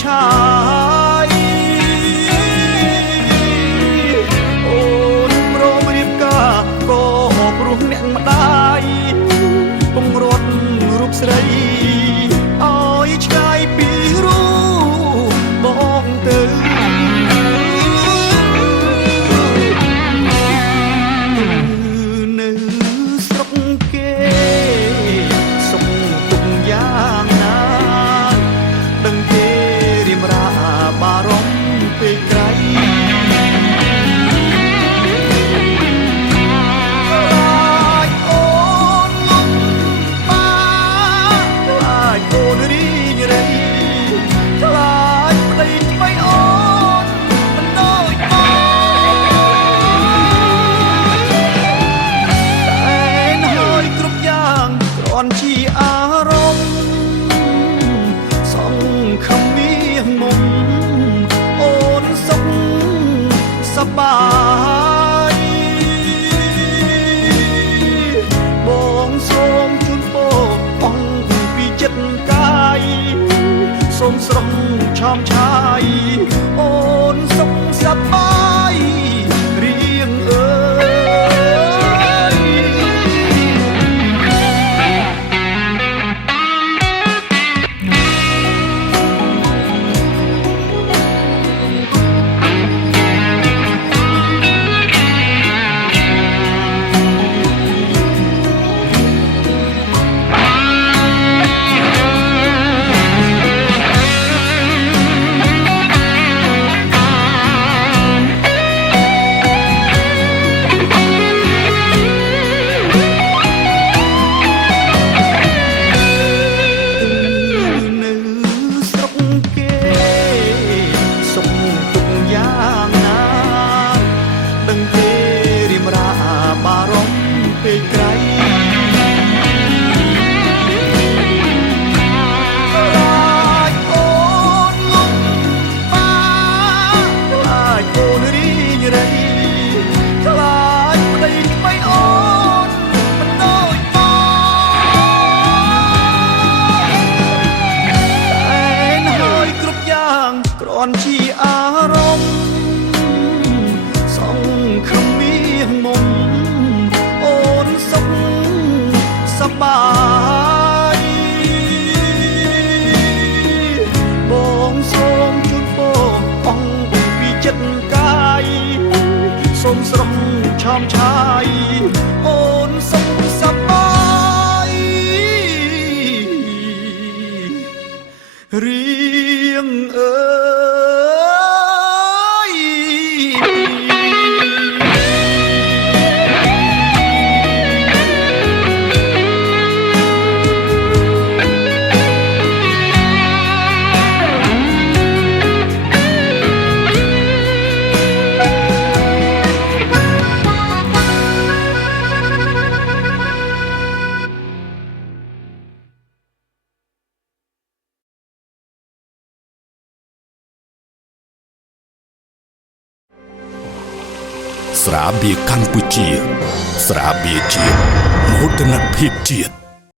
ឆាយអូនរមរៀបការក៏ព្រោះអ្នកម្ដាយពងរត់រូបស្រីឲ្យឆ្ងាយពីរូបបងទៅនៅស្រុកគេសុខទុកយ៉ាងណាដឹងទេរៀមរាបារម្ភពេកក្រៃជាអារម្មណ៍សង្ឃឹមមានមុំអូនសុខសប្បាយបងសូមជូនពរអង្គពីចិត្តកាយសូមស្រស់ឆោមឆាយអូនសុខសប្បាយរៀងអើបារម្ភពេកក្រៃឡាយអូនលំបាឡាយអូនរីងរៃខ្លាចប្តីថ្មីអូនមិនដូចបងតែហើយគ្រប់យ៉ាងគ្រាន់ជាអារម្មណ៍សង្ឃឹមមានមុំសប្បាយបងសូមជូនពរអង្គពីចិត្តកាយសូមស្រស់ឆោមឆាយអូនសុខសប្បាយរៀងអើយស្រាបៀរកម្ពុជាស្រាបៀរជាតិមោទនភាពជាតិ